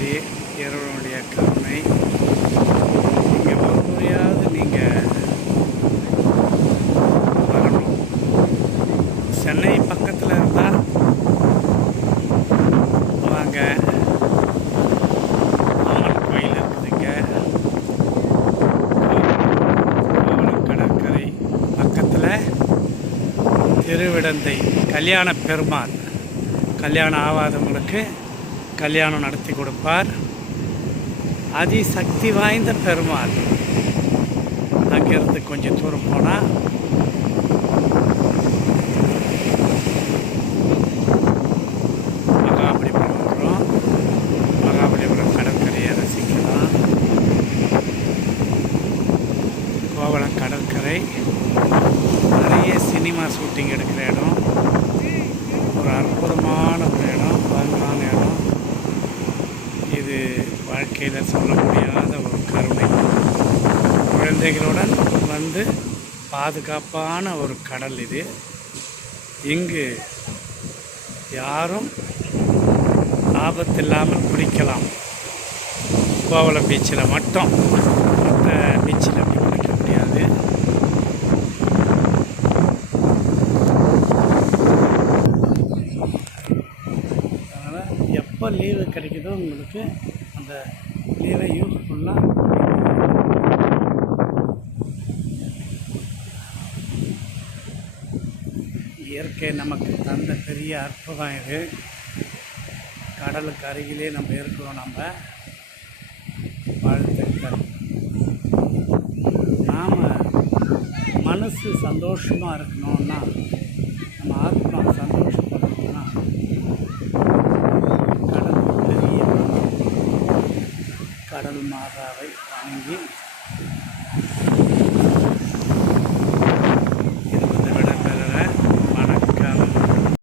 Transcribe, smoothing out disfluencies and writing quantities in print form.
கிருபை, இறைவனுடைய கருணை. இங்கே ஒரு முறையாவது நீங்கள் வரணும். சென்னை பக்கத்தில் இருந்தால் வாங்க. அம்மன் கோயில் இருக்குதுங்க. கோவளம் கடற்கரை பக்கத்தில் திருவிடந்தை கல்யாண பெருமாள். கல்யாணம் ஆகாதவங்களுக்கு கல்யாணம் நடத்தி கொடுப்பார். அதிசக்தி வாய்ந்த பெருமாள். அங்கேருந்து கொஞ்சம் தூரம் போனால் மகாபலிபுரம் வந்துடும். மகாபலிபுரம் கடற்கரையை ரசிக்கலாம். கோவளம் கடற்கரை நிறைய சினிமா ஷூட்டிங் எடுக்கிற இடம். ஒரு அற்புதமான ஒரு இடம், அழகான இடம். இது வாழ்க்கையில் சொல்ல முடியாத ஒரு கருணை. குழந்தைகளுடன் வந்து பாதுகாப்பான ஒரு கடல் இது. இங்கு யாரும் ஆபத்தில்லாமல் குளிக்கலாம். கோவளம் பீச்சில் மட்டும், மற்ற பீச்சில் அப்படி குளிக்க முடியாது. அதனால் எப்போ லீவு கிடைக்குதோ உங்களுக்கு அந்த லீவை யூஸ்ஃபுல்லாக இயற்கை நமக்கு தந்த பெரிய அற்புதம் இது. கடலுக்கு அருகிலே நம்ம இருக்கிறோம். நம்ம வாழ்த்துக்கள். நாம் மனசு சந்தோஷமாக இருக்கணும்னா, நம்ம ஆத்மா சந்தோஷப்படணும்னா கடல் பெரிய கடல் மாதாவை வணங்கி